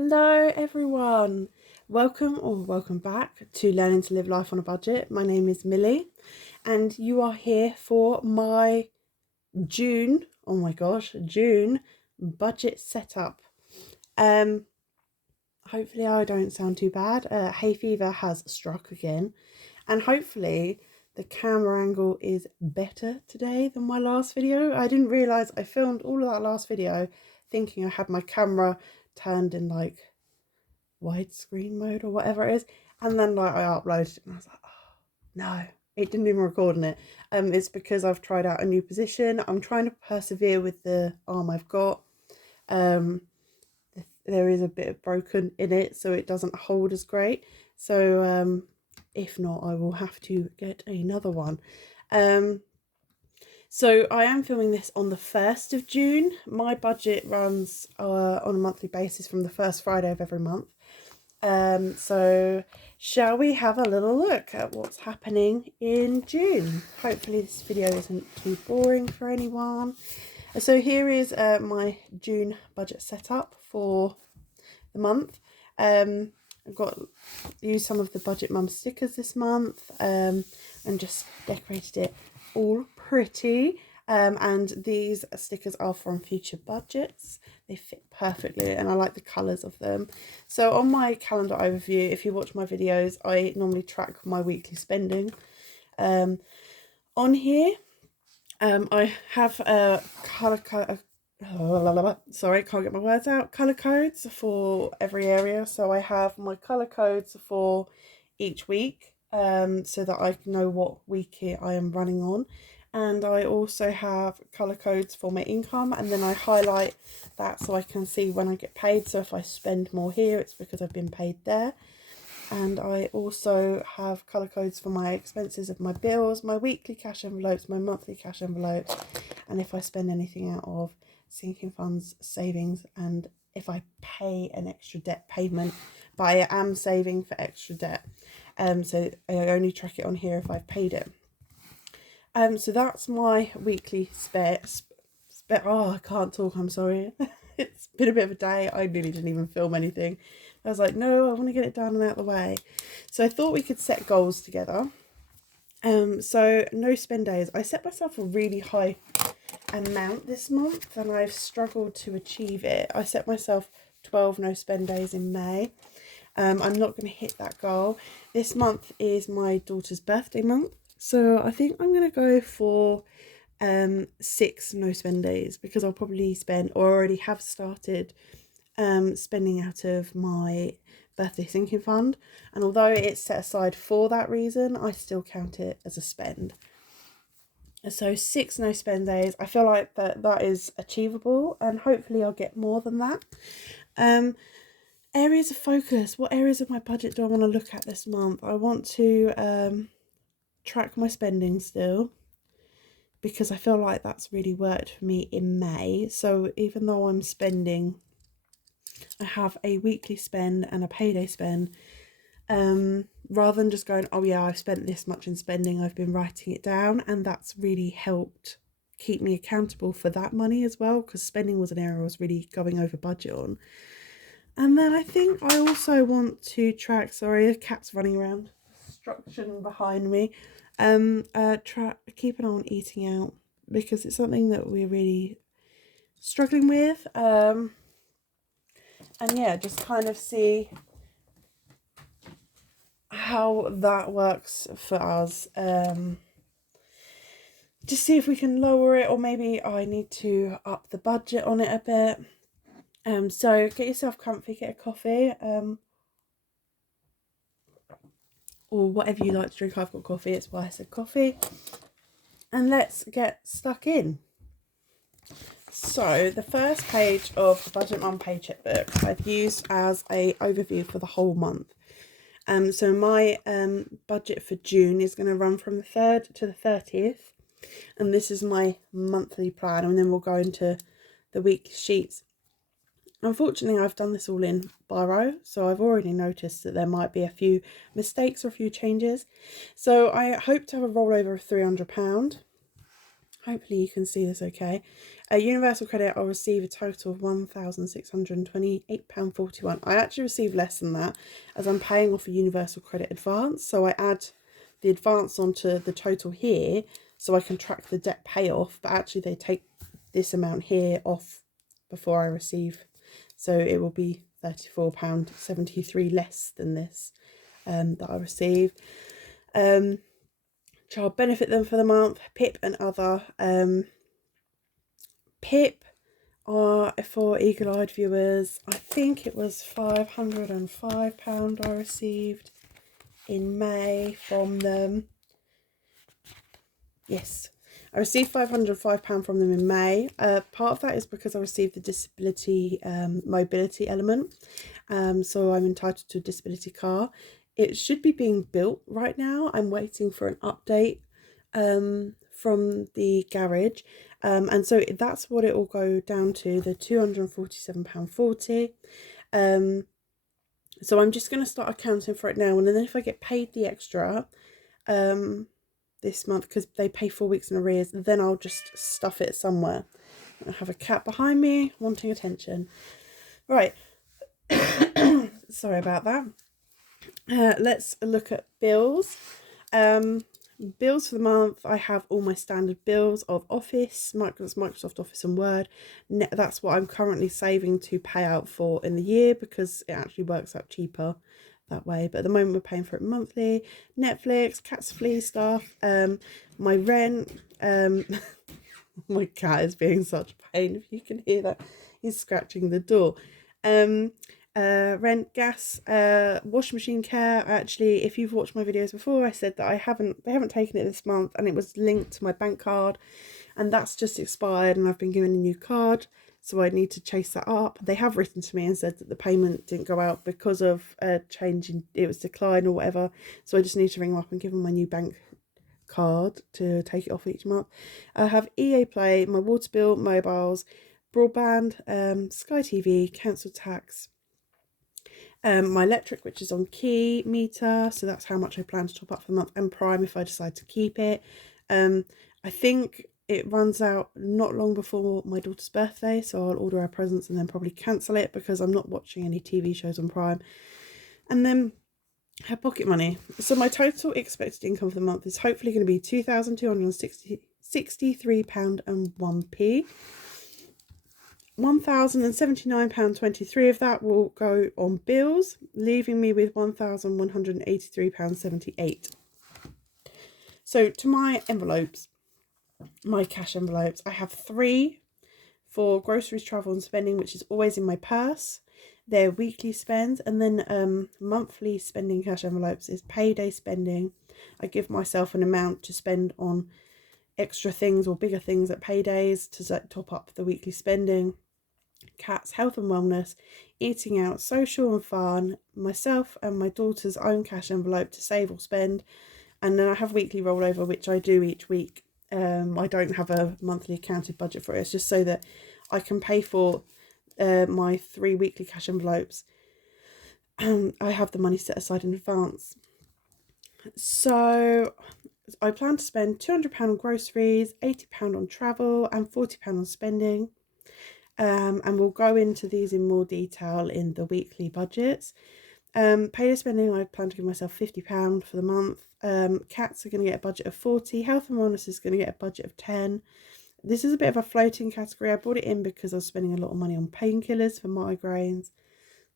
Hello everyone, welcome back to Learning to Live Life on a Budget. My name is Millie and you are here for my June budget setup. Hopefully I don't sound too bad. Hay fever has struck again, and hopefully the camera angle is better today than my last video. I didn't realise I filmed all of that last video thinking I had my camera turned in like widescreen mode or whatever it is, and then like I uploaded it and I was like, oh no, it didn't even record on it. It's because I've tried out a new position. I'm trying to persevere with the arm I've got. There is a bit of broken in it, so it doesn't hold as great. So if not, I will have to get another one. So I am filming this on the 1st of June. My budget runs on a monthly basis from the first Friday of every month. So shall we have a little look at what's happening in June? Hopefully this video isn't too boring for anyone. So here is my June budget setup for the month. I've used some of the Budget Mum stickers this month and just decorated it all pretty. And these stickers are from future budgets. They fit perfectly and I like the colours of them. So on my calendar overview, if you watch my videos, I normally track my weekly spending. On here, I have colour codes for every area. So I have my colour codes for each week, so that I can know what week I am running on. And I also have colour codes for my income, and then I highlight that so I can see when I get paid. So if I spend more here, it's because I've been paid there. And I also have colour codes for my expenses of my bills, my weekly cash envelopes, my monthly cash envelopes, and if I spend anything out of sinking funds, savings, and if I pay an extra debt payment. But I am saving for extra debt, so I only track it on here if I've paid it. So that's my weekly I can't talk, I'm sorry. It's been a bit of a day. I really didn't even film anything. I was like, no, I want to get it done and out of the way. So I thought we could set goals together. So no spend days. I set myself a really high amount this month and I've struggled to achieve it. I set myself 12 no spend days in May. I'm not going to hit that goal. This month is my daughter's birthday month, so I think I'm going to go for 6 no spend days, because I'll probably spend, or already have started spending out of my birthday sinking fund, and although it's set aside for that reason, I still count it as a spend. So 6 no spend days. I feel like that is achievable, and hopefully I'll get more than that. Areas of focus. What areas of my budget do I want to look at this month? I want to track my spending still, because I feel like that's really worked for me in May. So even though I'm spending, I have a weekly spend and a payday spend. Rather than just going, oh yeah, I've spent this much in spending, I've been writing it down, and that's really helped keep me accountable for that money as well, because spending was an area I was really going over budget on. And then I think I also want to track, sorry, a cat's running around, destruction behind me. Keep an eye on eating out, because it's something that we're really struggling with. And yeah, just kind of see how that works for us. Just see if we can lower it, or maybe I need to up the budget on it a bit. So get yourself comfy, get a coffee, or whatever you like to drink. I've got coffee, it's why I said coffee. And let's get stuck in. So the first page of the Budget Mum Paycheck book I've used as a overview for the whole month. So my budget for June is going to run from the 3rd to the 30th, and this is my monthly plan, and then we'll go into the weekly sheets. Unfortunately, I've done this all in Biro, so I've already noticed that there might be a few mistakes or a few changes. So I hope to have a rollover of £300. Hopefully you can see this okay. Universal credit, I'll receive a total of £1,628.41. I actually receive less than that as I'm paying off a universal credit advance. So I add the advance onto the total here so I can track the debt payoff. But actually they take this amount here off before I receive. So it will be £34.73 less than this that I receive. Child benefit them for the month, PIP and other. PIP are for eagle-eyed viewers. I think it was £505 I received in May from them. Yes, I received £505 from them in May. Part of that is because I received the disability mobility element. So I'm entitled to a disability car. It should be being built right now. I'm waiting for an update from the garage. And so that's what it will go down to, the £247.40. So I'm just going to start accounting for it now. And then if I get paid the extra this month, because they pay 4 weeks in arrears, then I'll just stuff it somewhere. I have a cat behind me wanting attention. Right. Sorry about that. Let's look at bills. Bills for the month, I have all my standard bills of Office, Microsoft Office and Word. That's what I'm currently saving to pay out for in the year because it actually works out cheaper that way. But at the moment we're paying for it monthly. Netflix, Cat's Flea stuff, my rent. My cat is being such a pain, if you can hear that. He's scratching the door. Rent, gas, washing machine care. Actually, if you've watched my videos before, I said that they haven't taken it this month, and it was linked to my bank card, and that's just expired, and I've been given a new card, so I need to chase that up. They have written to me and said that the payment didn't go out because of a change in, it was declined or whatever, so I just need to ring them up and give them my new bank card to take it off each month. I have EA Play, my water bill, mobiles, broadband, Sky TV, council tax, my electric, which is on key meter, so that's how much I plan to top up for the month, and Prime if I decide to keep it. I think it runs out not long before my daughter's birthday, so I'll order her presents and then probably cancel it because I'm not watching any TV shows on Prime. And then her pocket money. So my total expected income for the month is hopefully going to be £2,263.01. £1,079.23 of that will go on bills, leaving me with £1,183.78. So to my envelopes, my cash envelopes, I have 3 for groceries, travel and spending, which is always in my purse. They're weekly spends, and then monthly spending cash envelopes is payday spending. I give myself an amount to spend on extra things or bigger things at paydays to top up the weekly spending. Cats, health and wellness, eating out, social and fun, myself and my daughter's own cash envelope to save or spend, and then I have weekly rollover, which I do each week. I don't have a monthly accounted budget for it. It's just so that I can pay for my 3 weekly cash envelopes. I have the money set aside in advance. So I plan to spend £200 on groceries, £80 on travel and £40 on spending. And we'll go into these in more detail in the weekly budgets. Payday spending, I plan to give myself £50 for the month. Cats are going to get a budget of £40. Health and wellness is going to get a budget of £10. This is a bit of a floating category. I brought it in because I was spending a lot of money on painkillers for migraines.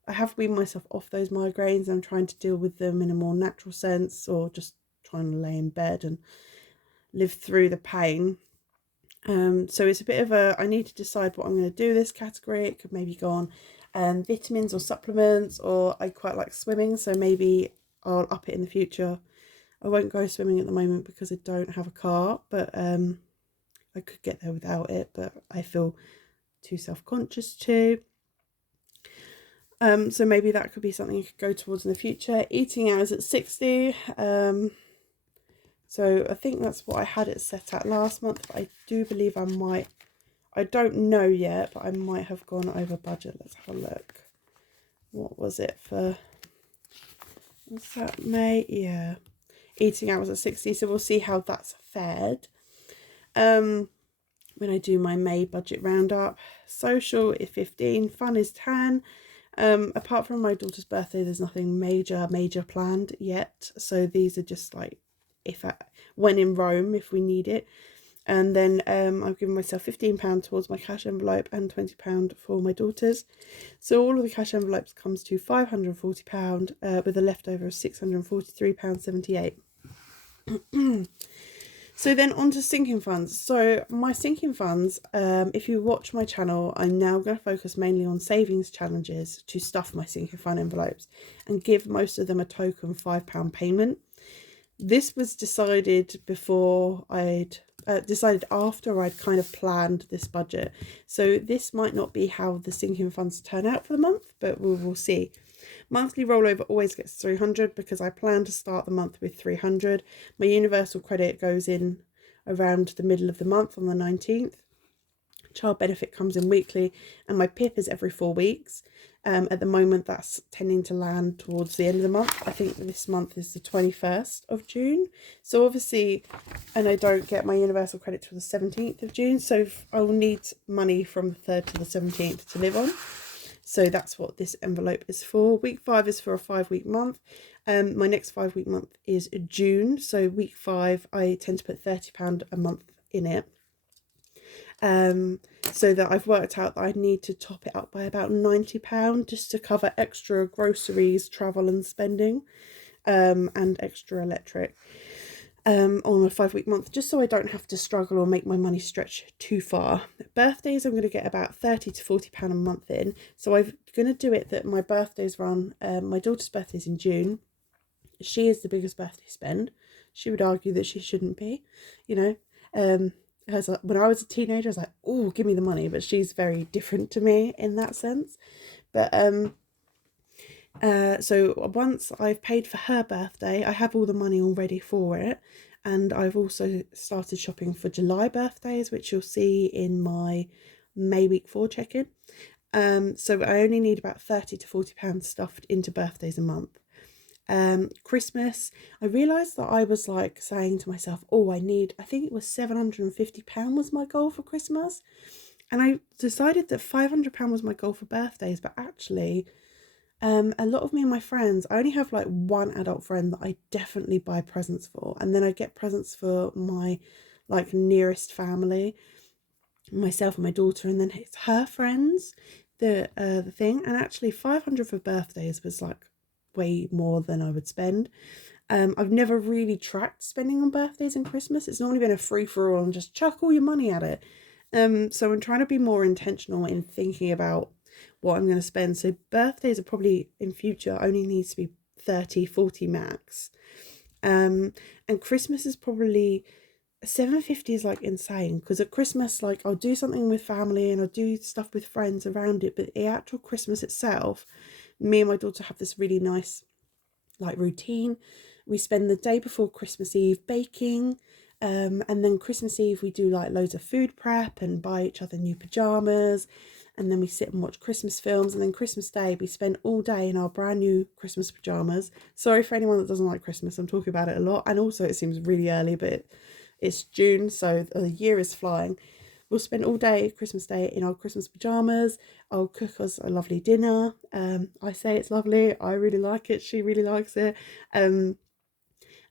I have weaned myself off those migraines. I'm trying to deal with them in a more natural sense, or just trying to lay in bed and live through the pain. So it's a bit of a, I need to decide what I'm going to do this category. It could maybe go on vitamins or supplements, or I quite like swimming, so maybe I'll up it in the future. I won't go swimming at the moment because I don't have a car, but I could get there without it, but I feel too self-conscious to. So maybe that could be something I could go towards in the future. Eating out is at 60. So I think that's what I had it set at last month, but I do believe I might, I don't know yet, but I might have gone over budget. Let's have a look. What was it for, was that May? Yeah. Eating out was at 60, so we'll see how that's fared. when I do my May budget roundup. Social is 15, fun is 10. Apart from my daughter's birthday, there's nothing major planned yet. So these are just like when in Rome, if we need it. And then I've given myself £15 towards my cash envelope and £20 for my daughter's. So all of the cash envelopes comes to £540 with a leftover of £643.78. So then on to sinking funds. So my sinking funds, if you watch my channel, I'm now going to focus mainly on savings challenges to stuff my sinking fund envelopes and give most of them a token £5 payment. This was decided before decided after I'd kind of planned this budget. So this might not be how the sinking funds turn out for the month, but we will see. Monthly rollover always gets 300 because I plan to start the month with 300. My universal credit goes in around the middle of the month on the 19th. Child benefit comes in weekly, and my PIP is every 4 weeks. At the moment, that's tending to land towards the end of the month. I think this month is the 21st of June. So obviously, and I don't get my universal credit till the 17th of June. So I will need money from the 3rd to the 17th to live on. So that's what this envelope is for. Week 5 is for a 5-week month. My next 5-week month is June. So week 5, I tend to put £30 a month in it. So that I've worked out that I need to top it up by about £90 just to cover extra groceries, travel and spending, and extra electric on a 5-week month, just so I don't have to struggle or make my money stretch too far. Birthdays, I'm going to get about £30 to £40 a month in. So I'm going to do it that my birthdays run, my daughter's birthday is in June. She is the biggest birthday spend. She would argue that she shouldn't be, you know. When I was a teenager, I was like, oh, give me the money. But she's very different to me in that sense. But so once I've paid for her birthday, I have all the money all ready for it. And I've also started shopping for July birthdays, which you'll see in my May week 4 check-in. So I only need about £30 to £40 stuffed into birthdays a month. Christmas, I realised that I was like saying to myself, oh, I think it was £750 was my goal for Christmas. And I decided that £500 was my goal for birthdays, but actually a lot of me and my friends, I only have like one adult friend that I definitely buy presents for, and then I get presents for my like nearest family, myself and my daughter, and then it's her friends, the thing. And actually 500 for birthdays was like way more than I would spend. I've never really tracked spending on birthdays and Christmas. It's normally been a free-for-all and just chuck all your money at it. So I'm trying to be more intentional in thinking about what I'm going to spend. So birthdays are probably in future only needs to be 30, 40 max. And Christmas is probably £750 is like insane, because at Christmas, like, I'll do something with family and I'll do stuff with friends around it, but the actual Christmas itself, me and my daughter have this really nice like routine. We spend the day before Christmas Eve baking, and then Christmas Eve we do like loads of food prep and buy each other new pajamas, and then we sit and watch Christmas films, and then Christmas Day we spend all day in our brand new Christmas pajamas. Sorry for anyone that doesn't like Christmas, I'm talking about it a lot, and also it seems really early, but it's June, so the year is flying. We'll spend all day Christmas Day in our Christmas pajamas. I'll cook us a lovely dinner. I say it's lovely. I really like it. She really likes it. And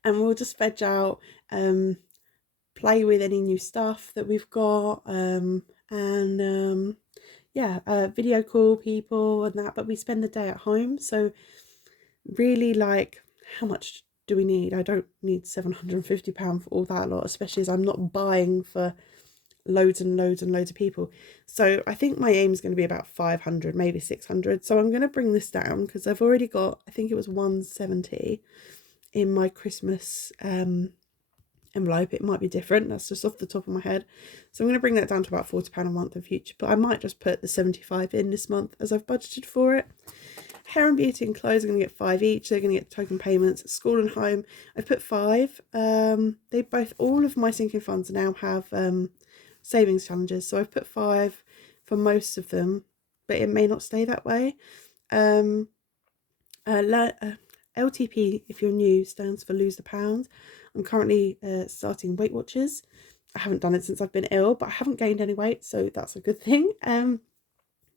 we'll just veg out, play with any new stuff that we've got, and video call people and that. But we spend the day at home. So really, like, how much do we need? I don't need £750 for all that lot, especially as I'm not buying for loads and loads and loads of people. So I think my aim is going to be about 500, maybe 600. So I'm going to bring this down because I've already got, I think it was 170 in my Christmas envelope. It might be different, that's just off the top of my head. So I'm going to bring that down to about £40 a month in future, but I might just put the 75 in this month as I've budgeted for it. Hair and beauty and clothes are going to get 5 each. They're going to get token payments. School and home, I've put 5. They both, all of my sinking funds now have savings challenges, so I've put 5 for most of them, but it may not stay that way. LTP, if you're new, stands for lose the pound. I'm currently starting Weight Watchers, I haven't done it since I've been ill, but I haven't gained any weight, so that's a good thing. And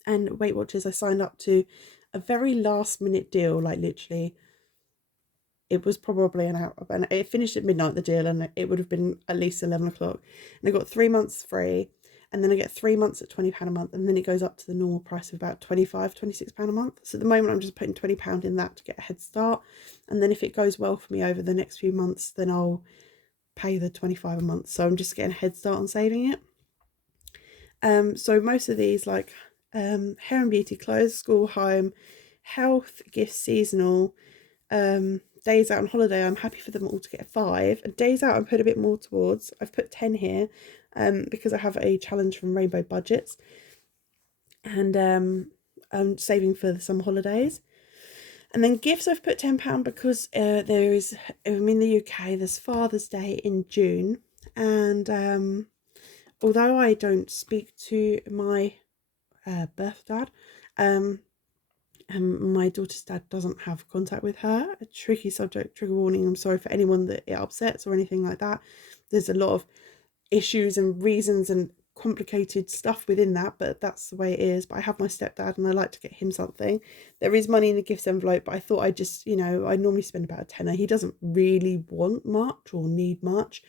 Weight Watchers, I signed up to a very last minute deal, like literally it was probably an hour, and it finished at midnight, the deal, and it would have been at least 11 o'clock. And I got 3 months free, and then I get 3 months at £20 a month, and then it goes up to the normal price of about £25, £26 a month. So at the moment, I'm just putting £20 in that to get a head start. And then if it goes well for me over the next few months, then I'll pay the 25 a month. So I'm just getting a head start on saving it. So most of these, like hair and beauty, clothes, school, home, health, gifts, seasonal, days out on holiday, I'm happy for them all to get 5. And days out, I've put a bit more towards. I've put 10 here, because I have a challenge from Rainbow Budgets, and I'm saving for the summer holidays. And then gifts, I've put £10 because there is, I'm in the UK, there's Father's Day in June, and although I don't speak to my birth dad, my daughter's dad doesn't have contact with her. A tricky subject, trigger warning. I'm sorry for anyone that it upsets or anything like that. There's a lot of issues and reasons and complicated stuff within that, but that's the way it is. But I have my stepdad and I like to get him something. There is money in the gifts envelope, but I thought I'd just, I normally spend about a tenner. He doesn't really want much or need much.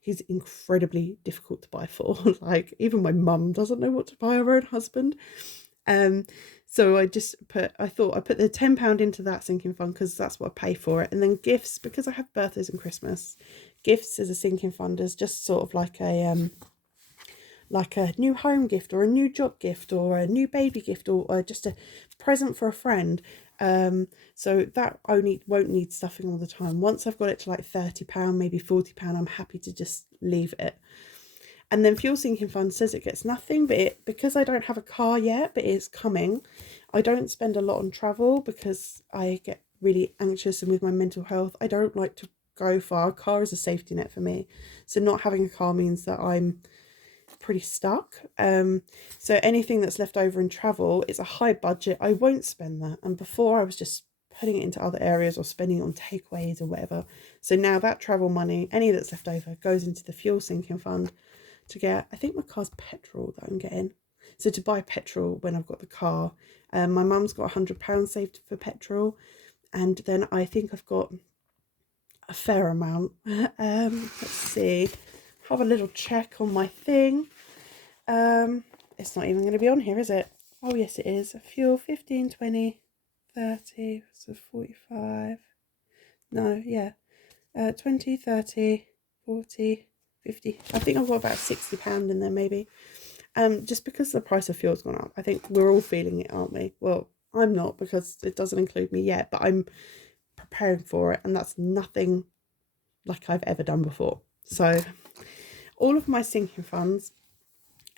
He's incredibly difficult to buy for. Like, even my mum doesn't know what to buy her own husband. So I thought I'd put the £10 into that sinking fund because that's what I pay for it. And then gifts, because I have birthdays and Christmas, gifts as a sinking fund is just sort of like a new home gift or a new job gift or a new baby gift or just a present for a friend. So that only won't need stuffing all the time. Once I've got it to like £30, maybe £40, I'm happy to just leave it. And then fuel sinking fund says it gets nothing, but because I don't have a car yet, but it's coming, I don't spend a lot on travel because I get really anxious, and with my mental health, I don't like to go far. A car is a safety net for me. So not having a car means that I'm pretty stuck. So anything that's left over in travel, it's a high budget. I won't spend that. And before I was just putting it into other areas or spending it on takeaways or whatever. So now that travel money, any that's left over, goes into the fuel sinking fund to get, I think my car's petrol that I'm getting. So to buy petrol when I've got the car. My mum's got £100 saved for petrol, and then I think I've got a fair amount. Let's see. Have a little check on my thing. It's not even going to be on here, is it? Oh yes it is. Fuel 15, 20, 30, so 45. No, yeah. 20, 30, 40, 50. I think I've got about £60 in there maybe. Just because the price of fuel's gone up. I think we're all feeling it, aren't we? Well, I'm not, because it doesn't include me yet, but I'm preparing for it, and that's nothing like I've ever done before. So all of my sinking funds,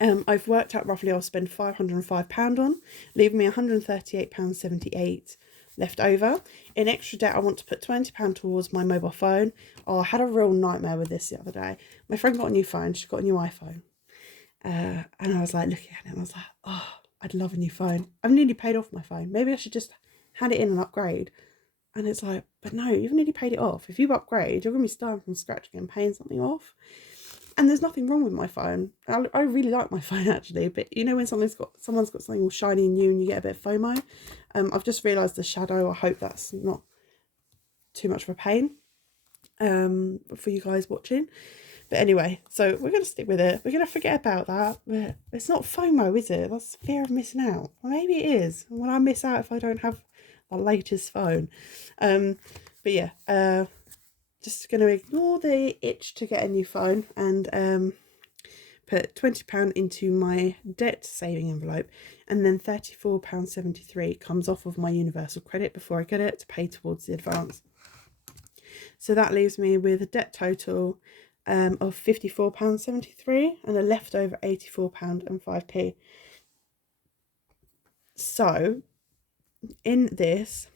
I've worked out roughly I'll spend £505 on, leaving me £138.78 left over. In extra debt, I want to put £20 towards my mobile phone. Oh, I had a real nightmare with this the other day. My friend got a new phone. She got a new iPhone. And I was like looking at it and I was like, oh, I'd love a new phone. I've nearly paid off my phone. Maybe I should just hand it in and upgrade. And it's like, but no, you've nearly paid it off. If you upgrade, you're going to be starting from scratch again, paying something off. And there's nothing wrong with my phone. I really like my phone actually, but when someone's got something all shiny and new and you get a bit of FOMO. I've just realised the shadow. I hope that's not too much of a pain for you guys watching. But anyway, so we're going to stick with it. We're going to forget about that. But it's not FOMO, is it? That's fear of missing out. Well, maybe it is. Will I miss out if I don't have the latest phone? But yeah, just going to ignore the itch to get a new phone and put £20 into my debt saving envelope, and then £34.73 comes off of my universal credit before I get it to pay towards the advance. So that leaves me with a debt total of £54.73 and a leftover £84.05. So in this,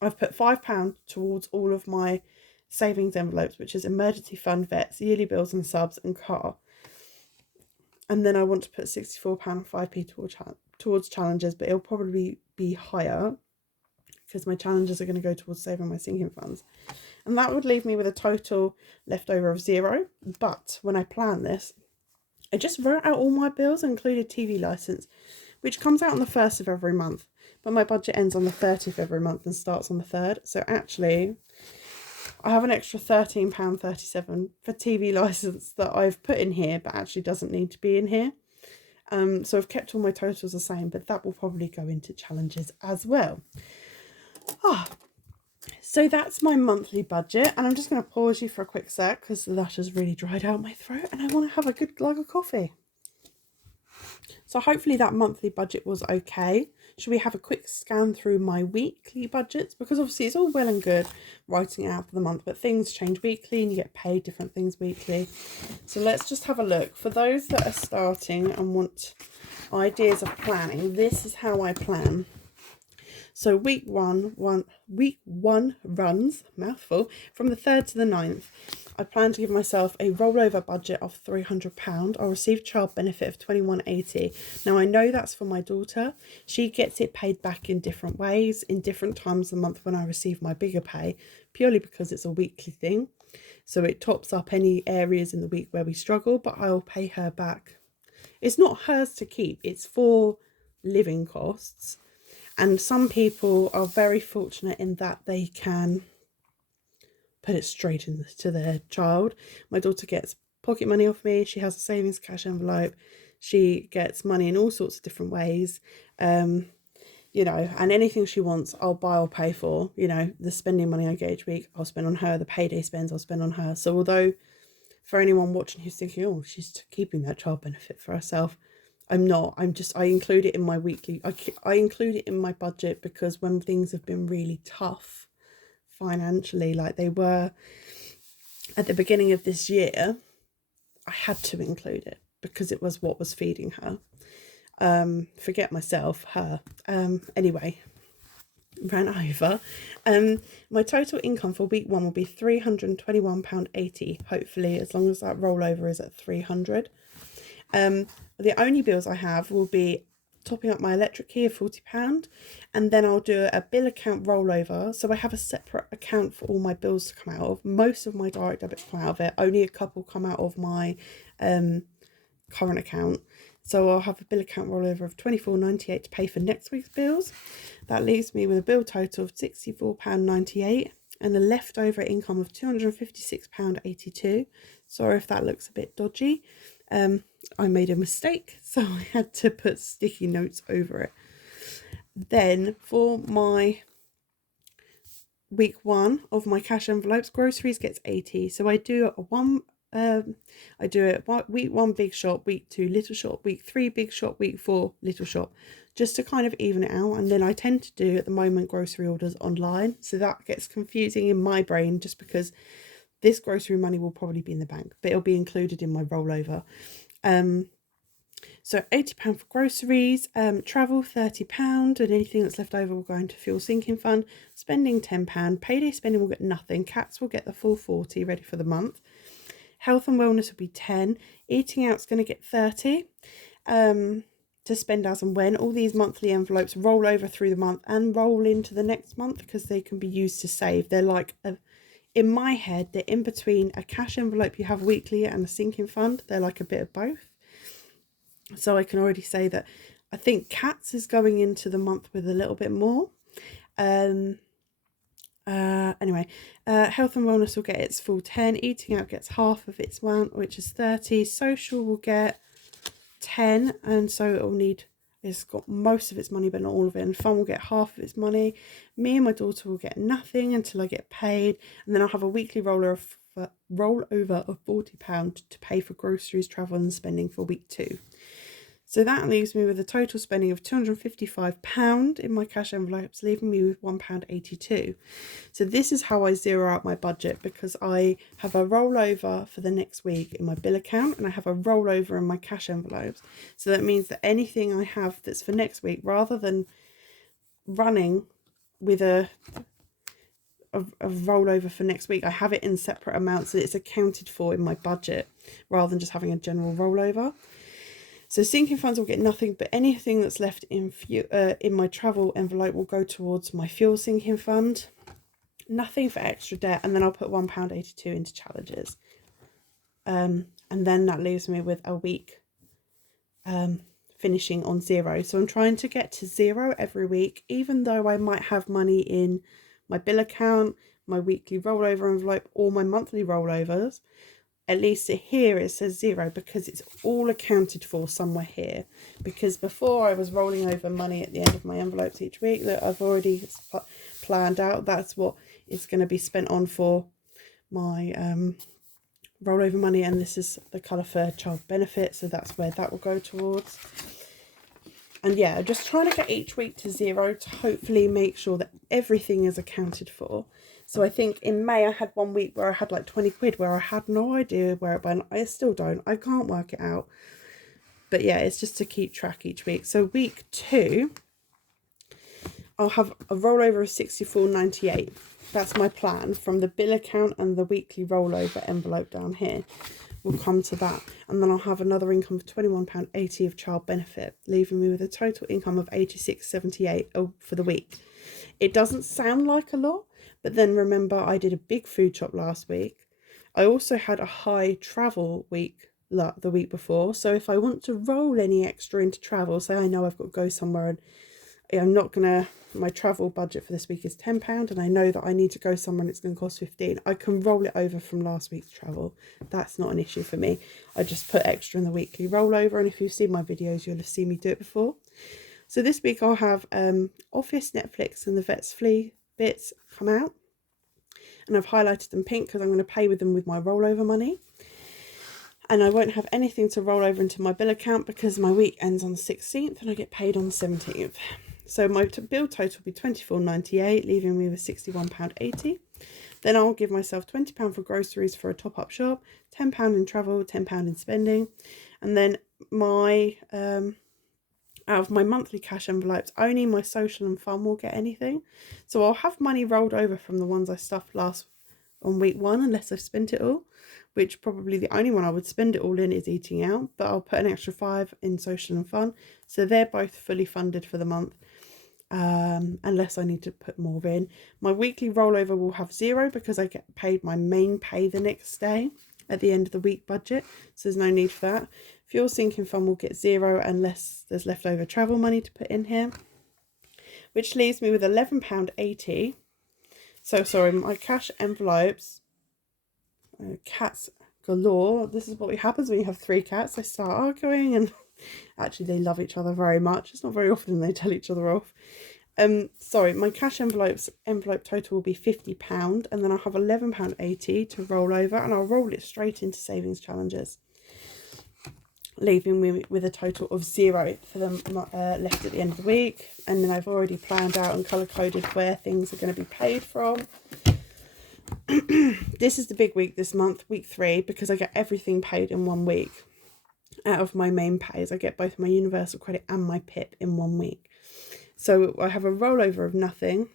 I've put £5 towards all of my savings envelopes, which is emergency fund, vets, yearly bills and subs, and car. And then I want to put £64.05 towards challenges, but it'll probably be higher because my challenges are going to go towards saving my sinking funds. And that would leave me with a total leftover of 0. But when I planned this, I just wrote out all my bills and included TV license, which comes out on the 1st of every month. But my budget ends on the 30th every month and starts on the 3rd. So actually, I have an extra £13.37 for TV license that I've put in here, but actually doesn't need to be in here. So I've kept all my totals the same, but that will probably go into challenges as well. So that's my monthly budget, and I'm just going to pause you for a quick sec because that has really dried out my throat and I want to have a good glug of coffee. So hopefully that monthly budget was okay. Should we have a quick scan through my weekly budgets? Because obviously it's all well and good writing out for the month, but things change weekly and you get paid different things weekly. So let's just have a look. For those that are starting and want ideas of planning, this is how I plan. So week one runs, mouthful, from the 3rd to the 9th. I plan to give myself a rollover budget of £300. I'll receive child benefit of £21.80. Now I know that's for my daughter. She gets it paid back in different ways, in different times of the month when I receive my bigger pay, purely because it's a weekly thing. So it tops up any areas in the week where we struggle, but I'll pay her back. It's not hers to keep, it's for living costs. And some people are very fortunate in that they can put it straight into their child. My daughter gets pocket money off me. She has a savings cash envelope. She gets money in all sorts of different ways. You know, and anything she wants, I'll buy or pay for. You know, the spending money I get each week, I'll spend on her. The payday spends, I'll spend on her. So although for anyone watching who's thinking, oh, she's keeping that child benefit for herself, I'm not. I include it in my weekly. I include it in my budget because when things have been really tough financially, like they were at the beginning of this year, I had to include it because it was what was feeding her. Forget myself, her. Anyway, ran over. My total income for week 1 will be £321.80, hopefully, as long as that rollover is at 300. The only bills I have will be topping up my electric key of £40, and then I'll do a bill account rollover. So I have a separate account for all my bills to come out of. Most of my direct debits come out of it. Only a couple come out of my current account. So I'll have a bill account rollover of £24.98 to pay for next week's bills. That leaves me with a bill total of £64.98 and a leftover income of £256.82. Sorry if that looks a bit dodgy. I made a mistake, so I had to put sticky notes over it. Then for my week 1 of my cash envelopes, groceries gets 80. So I do week 1 big shop, week 2 little shop, week 3 big shop, week 4 little shop, just to kind of even it out. And then I tend to do at the moment grocery orders online, so that gets confusing in my brain just because this grocery money will probably be in the bank, but it'll be included in my rollover. So £80 for groceries, travel £30, and anything that's left over will go into fuel sinking fund. Spending £10, payday spending will get nothing. Cats will get the full 40 ready for the month. Health and wellness will be 10. Eating out's going to get 30. To spend as and when. All these monthly envelopes roll over through the month and roll into the next month because they can be used to save. They're like in my head, they're in between a cash envelope you have weekly and a sinking fund. They're like a bit of both. So I can already say that I think cats is going into the month with a little bit more. Anyway, health and wellness will get its full 10. Eating out gets half of its amount, which is 30. Social will get 10, and so it'll need, it's got most of its money but not all of it, and fun will get half of its money. Me and my daughter will get nothing until I get paid, and then I'll have a weekly rollover of £40 to pay for groceries, travel and spending for week 2. So that leaves me with a total spending of £255 in my cash envelopes, leaving me with £1.82. So this is how I zero out my budget, because I have a rollover for the next week in my bill account and I have a rollover in my cash envelopes. So that means that anything I have that's for next week, rather than running with a rollover for next week, I have it in separate amounts so it's accounted for in my budget rather than just having a general rollover. So sinking funds will get nothing, but anything that's left in my travel envelope will go towards my fuel sinking fund. Nothing for extra debt, and then I'll put £1.82 into challenges. And then that leaves me with a week finishing on zero. So I'm trying to get to zero every week, even though I might have money in my bill account, my weekly rollover envelope, or my monthly rollovers. At least here it says zero because it's all accounted for somewhere here. Because before I was rolling over money at the end of my envelopes each week that I've already planned out. That's what is going to be spent on for my rollover money, and this is the colour for child benefit, so that's where that will go towards. And yeah, just trying to get each week to zero to hopefully make sure that everything is accounted for. So I think in May I had one week where I had like 20 quid where I had no idea where it went. I still don't. I can't work it out. But yeah, it's just to keep track each week. So week 2, I'll have a rollover of 64.98. That's my plan from the bill account, and the weekly rollover envelope down here will come to that. And then I'll have another income of £21.80 of child benefit, leaving me with a total income of £86.78 for the week. It doesn't sound like a lot, but then remember I did a big food shop last week. I also had a high travel week the week before. So if I want to roll any extra into travel, say I know I've got to go somewhere and I'm not going to, my travel budget for this week is £10 and I know that I need to go somewhere and it's going to cost £15. I can roll it over from last week's travel. That's not an issue for me. I just put extra in the weekly rollover, and if you've seen my videos, you'll have seen me do it before. So this week I'll have Office, Netflix and the Vet's Flea bits come out. And I've highlighted them pink because I'm going to pay with them with my rollover money. And I won't have anything to roll over into my bill account because my week ends on the 16th and I get paid on the 17th. So my bill total will be £24.98, leaving me with £61.80. Then I'll give myself £20 for groceries for a top-up shop, £10 in travel, £10 in spending. And then my out of my monthly cash envelopes, only my social and fun will get anything. So I'll have money rolled over from the ones I stuffed on week 1 unless I've spent it all, which probably the only one I would spend it all in is eating out, but I'll put an extra £5 in social and fun. So they're both fully funded for the month. Unless I need to put more in. My weekly rollover will have 0 because I get paid my main pay the next day at the end of the week budget, so there's no need for that. Fuel sinking fund will get 0 unless there's leftover travel money to put in here, which leaves me with £11.80. So sorry, my cash envelopes, cats galore. This is what happens when you have 3 cats. They start arguing, and actually they love each other very much. It's not very often they tell each other off. Sorry, my cash envelope total will be £50, and then I'll have £11.80 to roll over, and I'll roll it straight into savings challenges, leaving me with a total of 0 for them left at the end of the week. And then I've already planned out and colour coded where things are going to be paid from. This is the big week this month, week 3, because I get everything paid in 1 week. Out of my main pays, I get both my universal credit and my PIP in 1 week. So I have a rollover of nothing.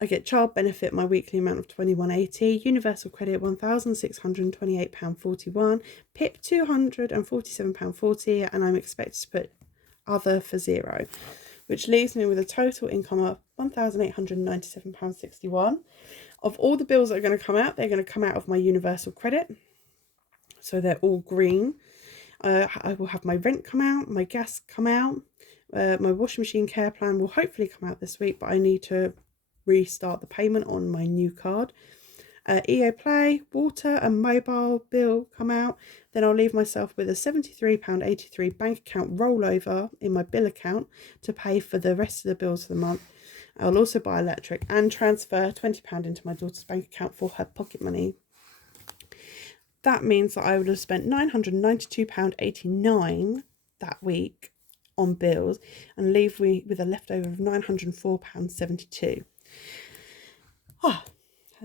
I get child benefit, my weekly amount of £21.80, universal credit £1,628.41, PIP £247.40, and I'm expected to put other for 0, which leaves me with a total income of £1,897.61. Of all the bills that are going to come out, they're going to come out of my universal credit. So they're all green. I will have my rent come out, my gas come out, my washing machine care plan will hopefully come out this week, but I need to restart the payment on my new card. EA Play, water and mobile bill come out. Then I'll leave myself with a £73.83 bank account rollover in my bill account to pay for the rest of the bills for the month. I'll also buy electric and transfer £20 into my daughter's bank account for her pocket money. That means that I would have spent £992.89 that week on bills and leave me with a leftover of £904.72.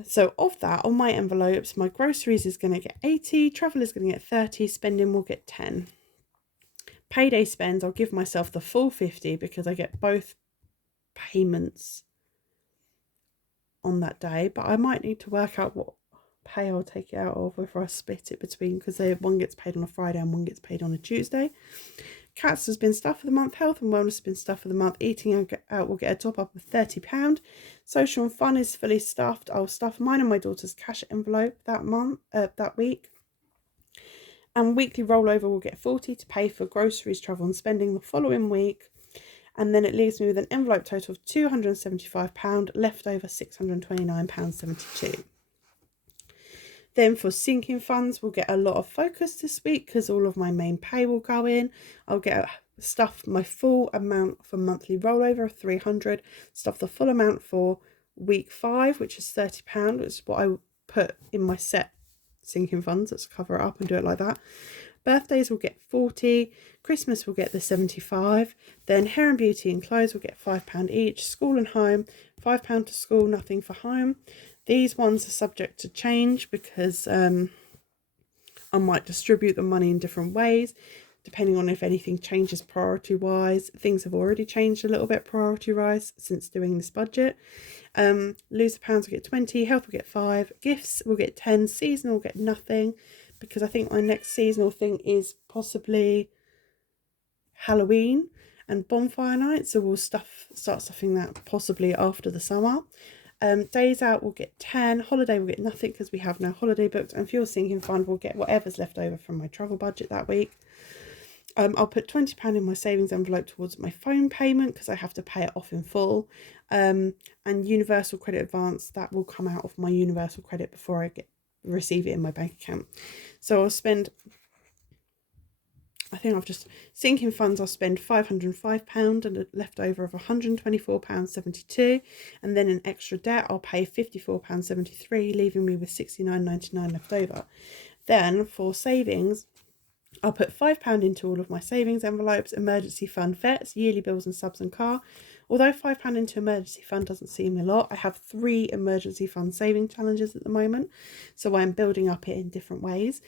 So of that, on my envelopes, my groceries is going to get 80, travel is going to get 30, spending will get 10. Payday spends, I'll give myself the full 50 because I get both payments on that day, but I might need to work out pay I'll take it out of, whether I split it between, because one gets paid on a Friday and one gets paid on a Tuesday. Cats has been stuff of the month. Health and wellness has been stuff of the month. Eating out will get a top up of £30. Social and fun is fully stuffed. I'll stuff mine and my daughter's cash envelope that week. And weekly rollover will get 40 to pay for groceries, travel and spending the following week. And then it leaves me with an envelope total of £275, left over £629.72. Then for sinking funds, we'll get a lot of focus this week because all of my main pay will go in. I'll get stuff my full amount for monthly rollover of £300, stuff the full amount for week 5, which is £30, which is what I put in my set sinking funds. Let's cover it up and do it like that. Birthdays will get 40, Christmas will get the 75, then hair and beauty and clothes will get £5 each, school and home, £5 to school, nothing for home. These ones are subject to change because I might distribute the money in different ways, depending on if anything changes priority-wise. Things have already changed a little bit priority-wise since doing this budget. Loser pounds will get 20, health will get 5, gifts will get 10, seasonal will get nothing, because I think my next seasonal thing is possibly Halloween and bonfire night, so we'll start stuffing that possibly after the summer. Days out will get 10, holiday will get nothing because we have no holiday booked, and fuel sinking fund will get whatever's left over from my travel budget that week. I'll put £20 in my savings envelope towards my phone payment because I have to pay it off in full. And universal credit advance, that will come out of my universal credit before I receive it in my bank account. So I'll spend, I think sinking funds, I'll spend £505 and a leftover of £124.72, and then in extra debt I'll pay £54.73, leaving me with £69.99 left over. Then for savings, I'll put £5 into all of my savings envelopes, emergency fund, vets, yearly bills and subs and car. Although £5 into emergency fund doesn't seem a lot, I have 3 emergency fund saving challenges at the moment, so I'm building up it in different ways.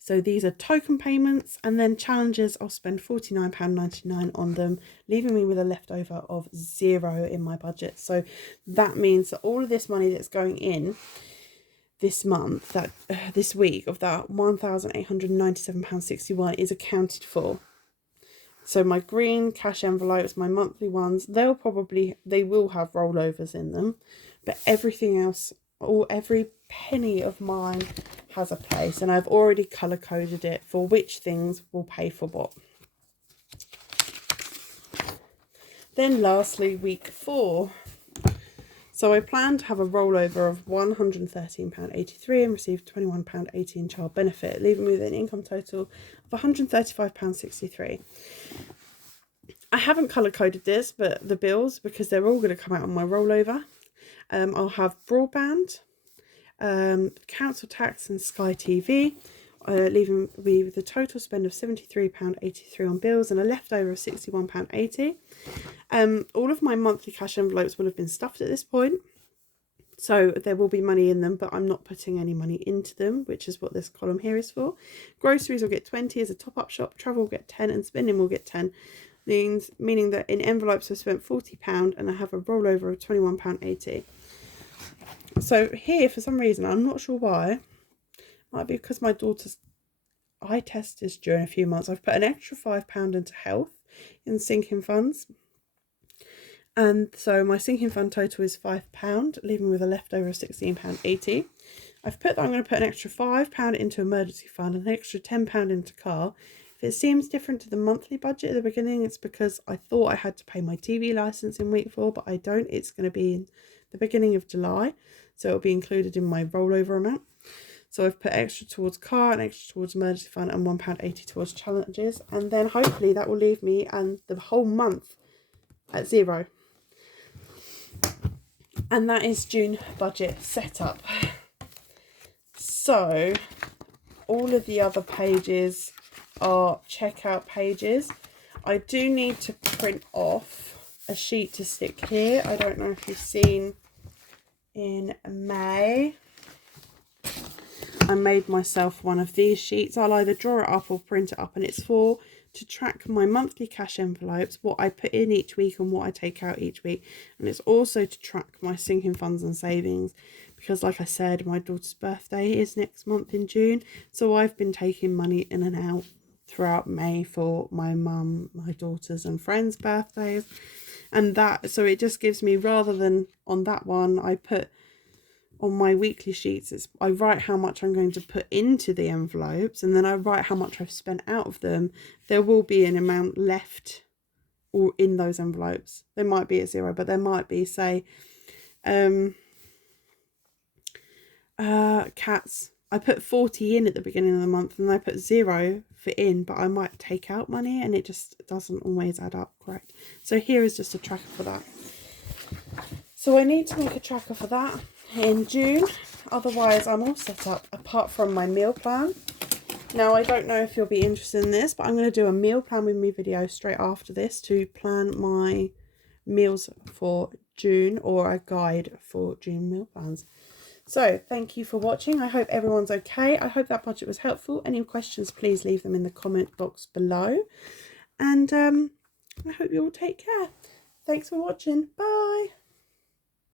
So these are token payments, and then challenges, I'll spend £49.99 on them, leaving me with a leftover of £0 in my budget. So that means that all of this money that's going in this month, this week, of that £1,897.61 is accounted for. So my green cash envelopes, my monthly ones, they will have rollovers in them, but everything else, every penny of mine has a place, and I've already colour coded it for which things will pay for what. Then lastly, week 4. So I plan to have a rollover of £113.83 and receive £21.80 in child benefit, leaving me with an income total of £135.63. I haven't colour coded this, but the bills, because they're all going to come out on my rollover. I'll have broadband, council tax and Sky TV, leaving me with a total spend of £73.83 on bills and a leftover of £61.80. All of my monthly cash envelopes will have been stuffed at this point, so there will be money in them, but I'm not putting any money into them, which is what this column here is for. Groceries will get 20 as a top-up shop, travel will get 10, and spending will get 10, meaning that in envelopes I've spent £40 and I have a rollover of £21.80. So here, for some reason, I'm not sure why, might be because my daughter's eye test is due in a few months, I've put an extra £5 into health in sinking funds. And so my sinking fund total is £5, leaving me with a leftover of £16.80. I've put that I'm going to put an extra £5 into emergency fund and an extra £10 into car. If it seems different to the monthly budget at the beginning, it's because I thought I had to pay my TV licence in week 4, but I don't. It's going to be in the beginning of July, so it'll be included in my rollover amount. So I've put extra towards car and extra towards emergency fund and £1.80 towards challenges, and then hopefully that will leave me and the whole month at £0. And that is June budget setup. So all of the other pages are checkout pages. I do need to print off a sheet to stick here. I don't know if you've seen in May, I made myself one of these sheets. I'll either draw it up or print it up, and it's to track my monthly cash envelopes, what I put in each week and what I take out each week. And it's also to track my sinking funds and savings, because like I said, my daughter's birthday is next month in June, so I've been taking money in and out throughout May for my mum, my daughters and friends' birthdays. And that, so it just gives me, rather than on that one, I put on my weekly sheets, I write how much I'm going to put into the envelopes, and then I write how much I've spent out of them. There will be an amount left or in those envelopes. There might be at 0, but there might be, say, cats. I put 40 in at the beginning of the month, and I put 0 for in, but I might take out money and it just doesn't always add up correct. So here is just a tracker for that. So I need to make a tracker for that in June, otherwise I'm all set up apart from my meal plan. Now I don't know if you'll be interested in this, but I'm going to do a meal plan with me video straight after this to plan my meals for June, or a guide for June meal plans. So thank you for watching. I hope everyone's okay. I hope that budget was helpful. Any questions, please leave them in the comment box below. And I hope you all take care. Thanks for watching. Bye.